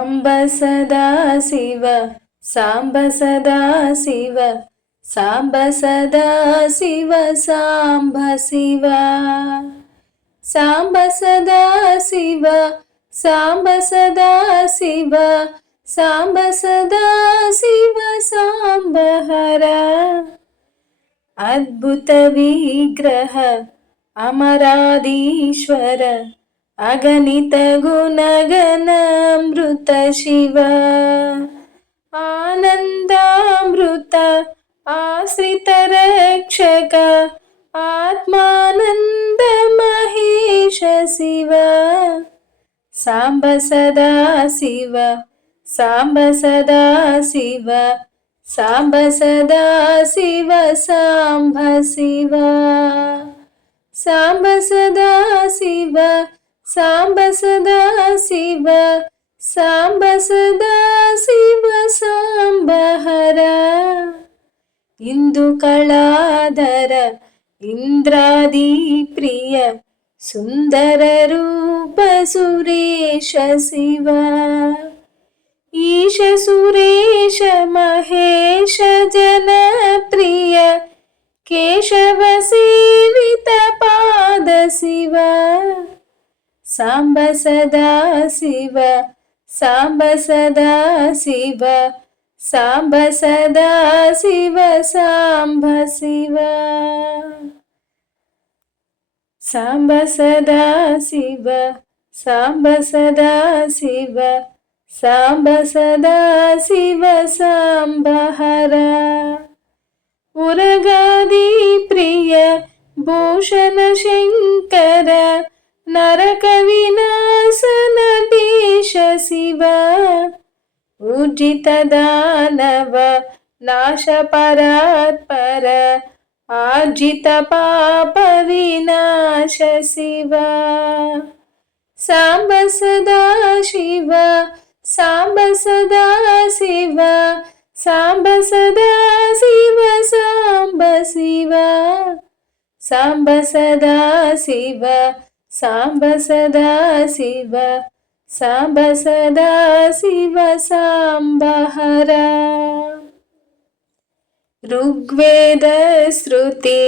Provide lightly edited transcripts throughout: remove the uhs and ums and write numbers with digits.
సాంబ సదా శివ సాంబ సదా శివ సాంబ సదా శివ సాంబ శివ సాంబ సదా శివ సాంబ సదా శివ సాంబ సదా శివ సాంబ హర అద్భుత విగ్రహ అమరాధీశ్వర అగణిత గుణగణామృత శివ ఆనందామృత ఆశ్రిత రక్షక ఆత్మానంద మహేశ శివ సాంబ సదా శివ సాంబ సదా శివ సాంబ సదా శివ సాంబ శివ సాంబ సదా శివ సాంబ సదా శివ సాంబ సదా శివ సాంబ హర ఇందు కళాధర ఇంద్రాది ప్రియ సుందర రూప సురేశ శివ ఈశ సురేశ మహేశ జన ప్రియ కేశవ సేవిత పాద శివ సాంబ సదా శివ సాంబ సదా శివ సాంబ సదా శివ సాంబ శివ సాంబ సదా శివ సాంబ సదా శివ సాంబ సదా శివ సాంబ హర ఉరగాది ప్రియ భూషణ శంకర నరక వినాశన దేశ శివ ఊర్జిత దానవ నాశ పరాత్పర ఆర్జిత పాప వినాశ శివ సాంబ సదా శివ సాంబ సదా శివ సాంబ సదా శివ సాంబ శివ సాంబ సదా శివ సాంబ సదా శివ సాంబ సదా శివ సాంబ హర ఋగ్వేద శృతి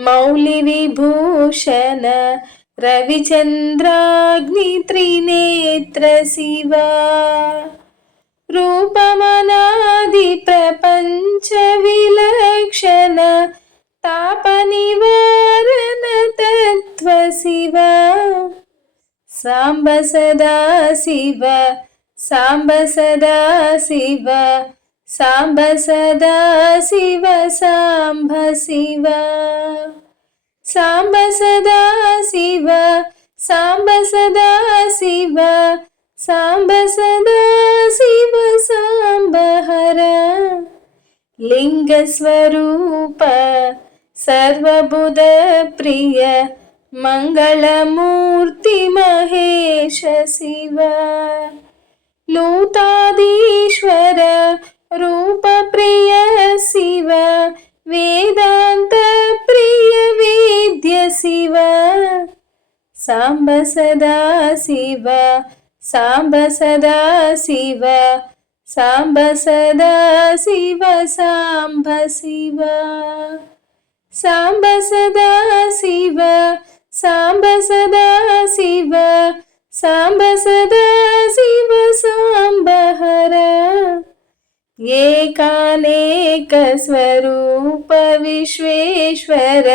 మౌలి విభూషణ రవిచంద్రాగ్ని త్రినేత్ర శివ రూపమనాది ప్రపంచ విలక్షణ తాప నివారణ తత్వ శివ సాంబ సదా శివ సాంబ సదా శివ సాంబ సదా శివ సాంబ శివ సాంబ సదా శివ సాంబ సదా శివ సాంబ సదా శివ సాంబ హర లింగ స్వరూప సర్వబుధ ప్రియ మంగళమూర్తి మహేశ శివ లూతాదీశ్వర రూప ప్రియ శివ వేదాంత ప్రియ వేద్య శివ సాంబ సదా శివ సాంబ సదా శివ సాంబ సదా శివ సాంబ శివ సాంబ సదా శివ సాంబ సదా శివ సాంబ సదా శివ సాంబ హర ఏకానేక స్వరూప విశ్వేశ్వర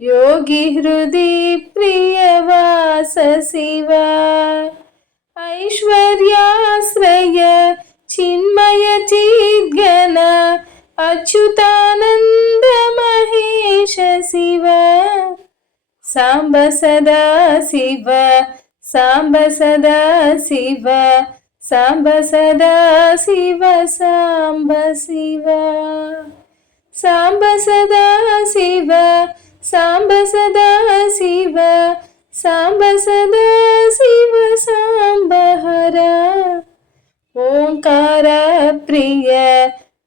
యోగి హృది ప్రియవాస శివ ఐశ్వర్యాశ్రయ చిన్మయ చిద్గణ అచ్యుతానంద మహేశ శివ సాంబ సదా శివ సాంబ సదా శివ సాంబ సదా శివ సాంబ శివ సాంబ సదా శివ సాంబ సదా శివ సాంబ సదా శివ సాంబ హర ఓంకార ప్రియ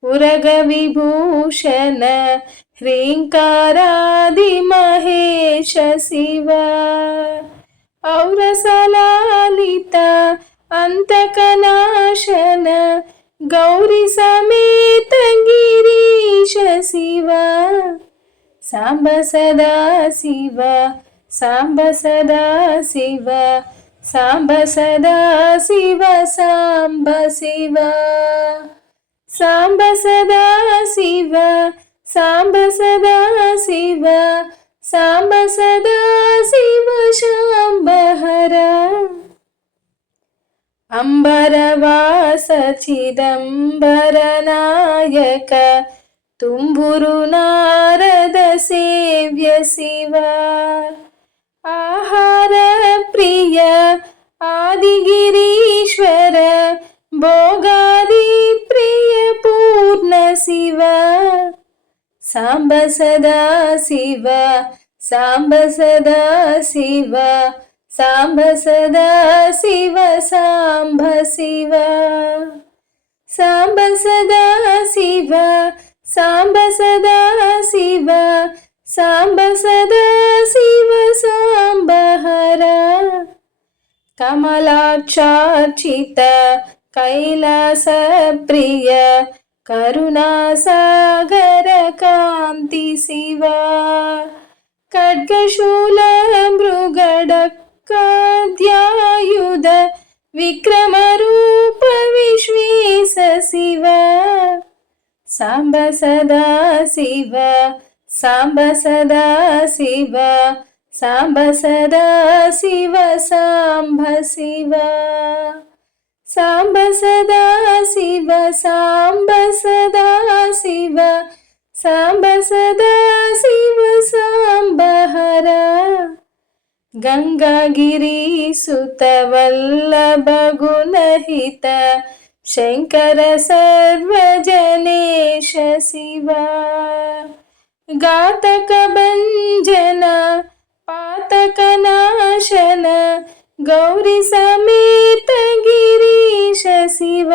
ఉరగ విభూషణ హ్రీంకారాది మహేశ శివ ఔరసలాలిత अन्तकनाशन गौरी समेत गिरीश शिव साम्ब सदा शिव साम्ब सदा शिव साम्ब सदा शिव साम्ब शिव साम्ब सदा शिव साम्ब सदा शिव साम्ब सदा शिव शाम्ब हर अंबरवास चिदंबर नायक तुम्बुरु नारद सेव्य शिव आहार प्रिय आदिगिरीश्वर भोगादि प्रिय पूर्ण शिव साम्ब सदा शिव साम्ब सदा शिव साम्ब सदा शिव साम्ब शिव साम्ब सदा शिव साम्ब सदा शिव साम्ब सदा शिव साम्ब हर कमलाक्षार्चित कैलास प्रिय करुणासागर कांति शिव खड्गशूल मृगडक्काद्यायुध विक्रम रूप विश्वेश शिव साम्ब सदा शिव साम्ब सदा शिव साम्ब सदा शिव साम्ब शिव साम्ब सदा शिव साम्ब सदा शिव साम्ब सदा शिव साम्ब हर गंगागिरी सुत वल्लभ गुणहित शंकर सर्वजनेश शिव घातक भंजन पातक नाशन गौरी समेत गिरीश शिव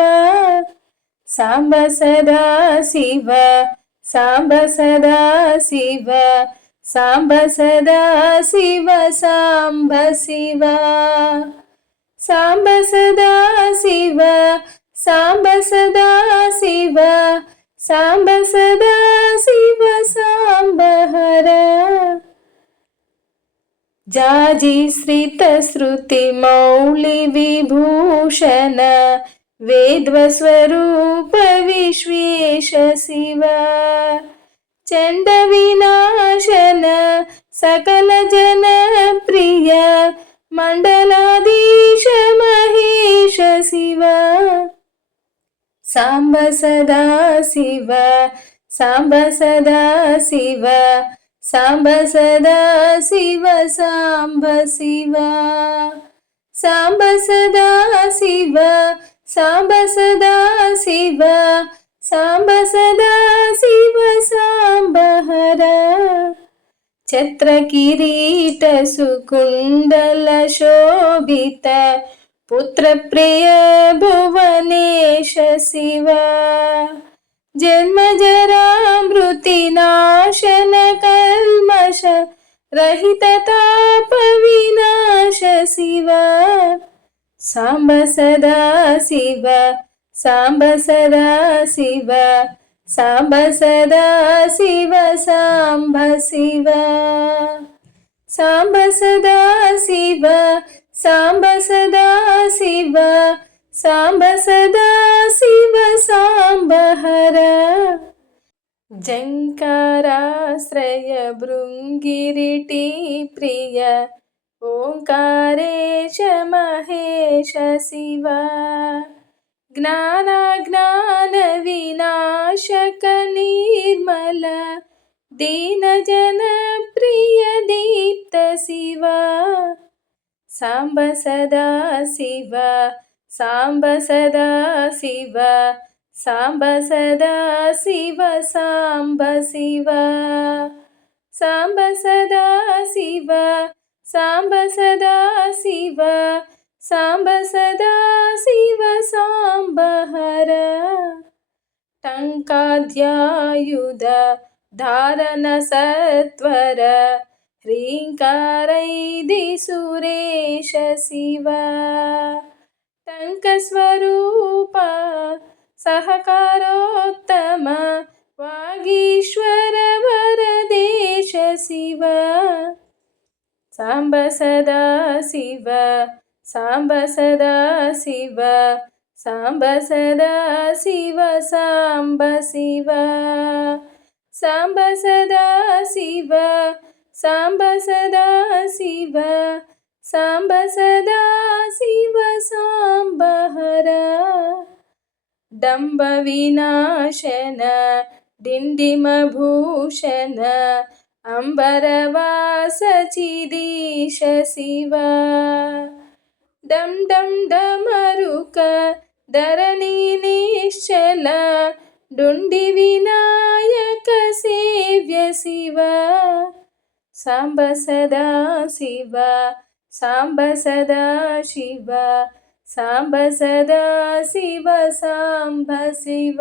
साम्ब सदा शिव साम्ब सदा शिव साम्ब सदा शिव साम्ब शिव साम्ब सदा शिव साम्ब सदा शिव साम्ब सदा शिव साम्ब हर जाजी श्रित श्रुति मौलि विभूषण वेद्व स्वरूप विश्वेश शिव चंड विनाशन सकल जन प्रिय मंडलाधीश महेश शिव साम्ब सदा शिव साम्ब सदा शिव साम्ब सदा शिव साम्ब शिव साम्ब सदा शिव साम्ब सदा शिव साम्ब सदा शिव साम्ब हर छत्र किरीट सुकुंडल शोभित पुत्र प्रिय भुवनेश शिव जन्म जरा मृति नाशन कल्मष रहित ताप विनाश शिव साम्ब सदा शिव साम्ब सदा शिव साम्ब सदा शिव साम्ब शिव साम्ब सदा शिव साम्ब सदा शिव साम्ब सदा शिव साम्ब हर जंकाराश्रय भृंगिरिटी प्रिय ओंकारेश महेश शिव ज्ञान विनाशक निर्मल दीन जन प्रिय दीप्त शिव साम्ब सदा शिव साम्ब सदा शिव साम्ब सदा शिव साम्ब शिव साम्ब सदा शिव साम्ब सदा शिव साम्ब सदा शिव साम्ब हर टंकाद्यायुध धारण सत्वर ह्रींकारैदि सुरेश शिव टङ्कस्वरूप सहकारोत्तम वागीश्वर वरदेश शिव साम्ब सदा शिव साम्ब सदा शिव साम्ब सदा शिव साम्ब शिव साम्ब सदा शिव साम्ब सदा शिव साम्ब सदा शिव साम्ब हर डम्ब विनाशन डिण्डिमभूषण अंबरवास चिदीश शिव डम डम डमरुक धरणी निश्चल डुण्डि विनायक सेव्य शिव साम्ब सदा शिव साम्ब सदा शिव साम्ब सदा शिव साम्ब शिव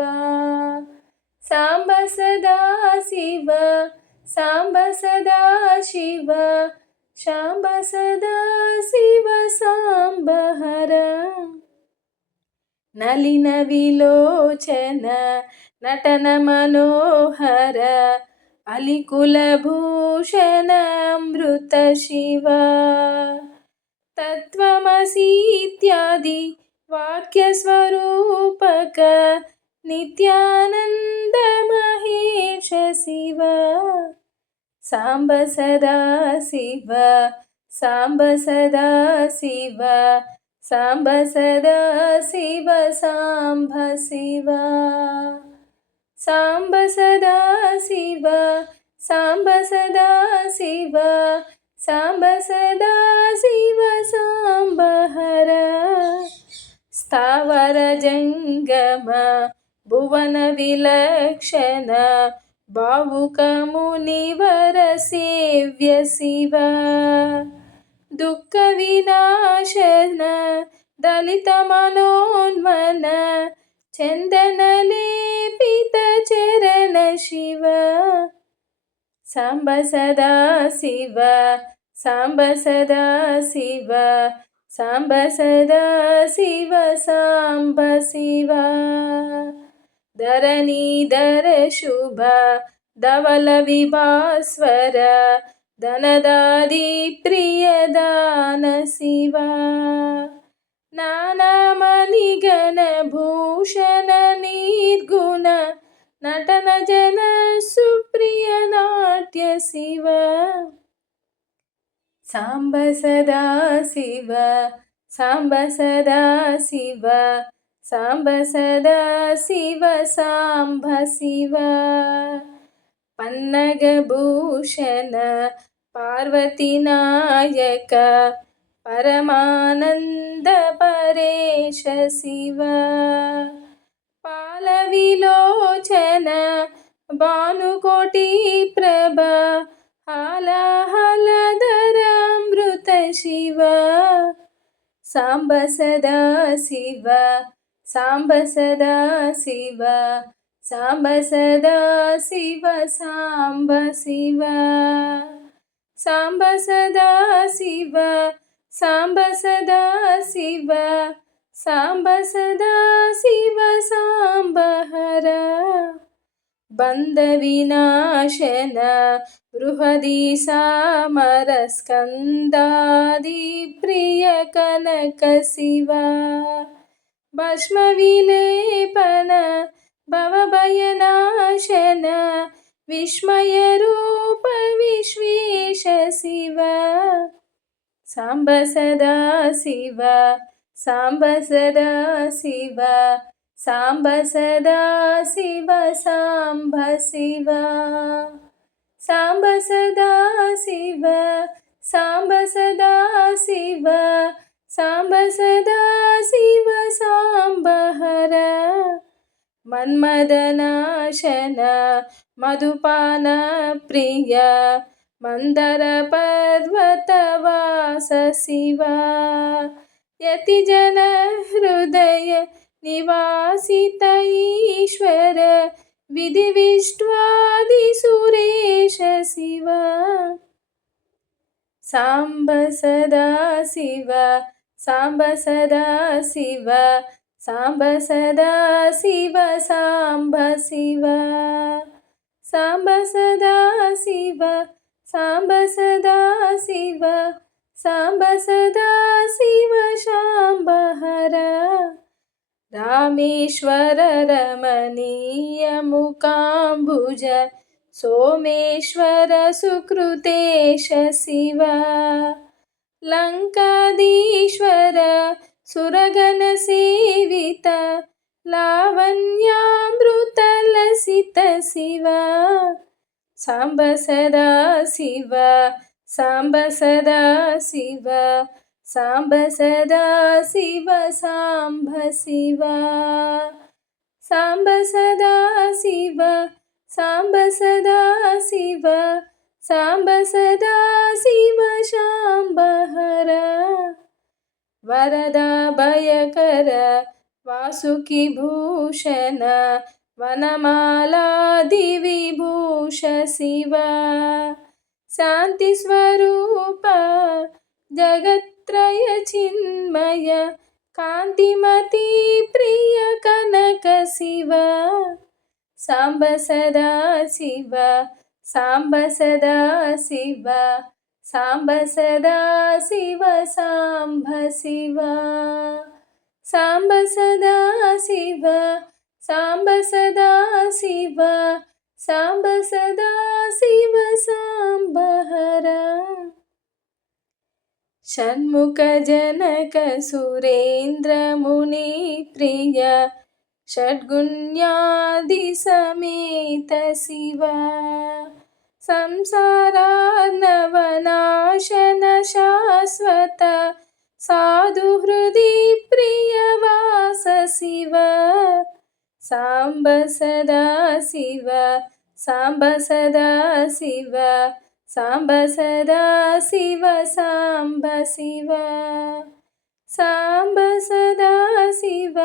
साम्ब सदा शिव साम्ब सदा शिव साम्ब सदा शिव साम्ब हर नलिन विलोचन नटन मनोहर अलिकुलभूषण अमृत शिव तत्त्वमसीत्यादि वाक्यस्वरूपक नित्यानन्द महेश शिव साम्ब सदा शिव साम्ब सदा शिव साम्ब सदा शिव साम्ब शिव साम्ब सदा शिव साम्ब सदा शिव साम्ब सदा शिव साम्ब हर स्थावर जंगम भुवन विलक्षण भावुक मुनिवर सेव्य शिव दुःख विनाशन दलित मनोन्मन चंदन लेपित चरण शिव साम्ब सदा शिव साम्ब सदा शिव साम्ब सदा शिव साम्ब शिव धरणीधर शुभ धवल विभास्वर धनदादि प्रिय दान शिव नानामणिगण भूषण निर्गुण नटन जन सुप्रिय नाट्य शिव साम्ब सदा शिव साम्ब सदा शिव साम्ब सदा शिव साम्ब शिव पन्नगभूषण पार्वती नायक परमानंद परेश शिव पालविलोचन भानुकोटि प्रभ हालाहलधर अमृत शिव साम्ब सदा शिव साम्ब सदा शिव साम्ब सदा शिव साम्ब शिव साम्ब सदा शिव साम्ब सदा शिव साम्ब सदा शिव साम्ब हर बंध विनाशन बृहदी सामर स्कंदादि प्रिय कनक शिव भस्म विलेपन भवभयनाशन विस्मय रूप विश्वेश शिव साम्ब सदा शिव साम्ब सदा शिव साम्ब सदा शिव साम्ब शिव साम्ब सदा शिव साम्ब सदा शिव साम्ब सदा शिव साम्ब हर मन्मदनाशन मधुपान प्रिय मंदर पर्वतवास शिव यतिजन हृदय निवासित ईश्वर विधि विष्ट्वादि सुरेश शिव साम्ब सदा शिव साम्ब सदा शिव साम्ब सदा शिव साम्ब शिव साम्ब सदा शिव साम्ब सदा शिव साम्ब सदा शिव शाम्ब हर रामेश्वर रमणीय मुकाम्बुज सोमेश्वर सुकृतेश शिव लङ्काधीश्वर सुरगणसेवित लावण्यामृतलसित शिव साम्ब सदा शिव साम्ब सदा शिव साम्ब सदा शिव साम्ब शिव साम्ब सदा शिव साम्ब सदा शिव साम्ब सदा शिव शाम्ब हर वरदा भयकर वासुकी भूषण वनमालादिविभूष शिव शान्ति स्वरूप जगत्त्रय चिन्मय कान्तिमती प्रिय कनक शिव साम्ब सदा शिव साम्ब सदा शिव साम्ब सदा शिव साम्ब शिव साम्ब सदा शिव साम्ब सदा शिव साम्ब सदा शिव साम्ब हर षण्मुख जनक सुरेन्द्र मुनि प्रिय षड्गुण्यादि समेत शिव संसारार्णवनाशन शाश्वत साधु हृदि प्रियवास शिव साम्ब सदा शिव साम्ब सदा शिव साम्ब सदा शिव साम्ब शिव साम्ब सदा शिव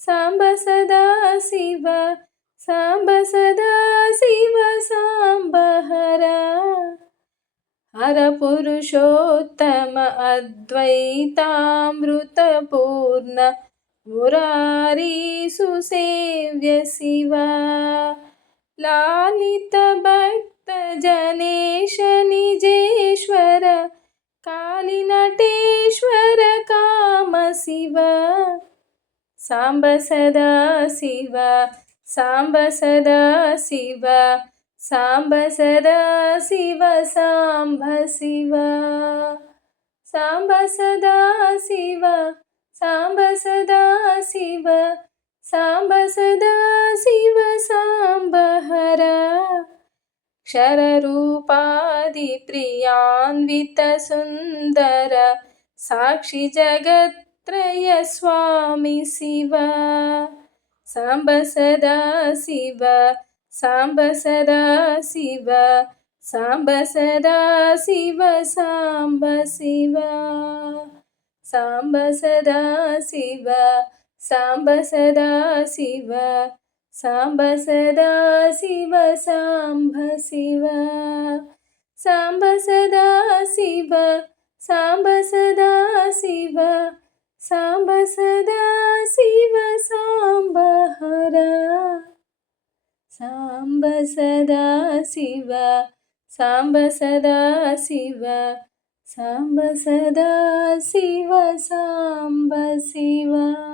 साम्ब सदा शिव साम्ब सदा शिव साम्ब हर हर पुरुषोत्तम अद्वैतामृतपूर्ण मुरारी सुसेव्य शिव लालित भक्त जनेश निजेश्वर कालिनटेश्वर काम शिव साम्ब सदा शिव साम्ब सदा शिव साम्ब सदा शिव साम्ब शिव साम्ब सदा शिव साम्ब सदा शिव साम्ब सदा शिव साम्ब हर क्षररूपादि प्रियान्वित सुन्दर साक्षि जगत्त्रय स्वामी शिव साम्ब सदा शिव साम्ब सदा शिव साम्ब सदा शिव साम्ब शिव साम्ब सदा शिव साम्ब सदा शिव साम्ब सदा शिव साम्ब शिव साम्ब सदा शिव साम्ब सदा शिव साम्ब सदा शिव साम्ब हर साम्ब सदा शिव साम्ब सदा शिव साम्ब सदा शिव साम्ब शिव।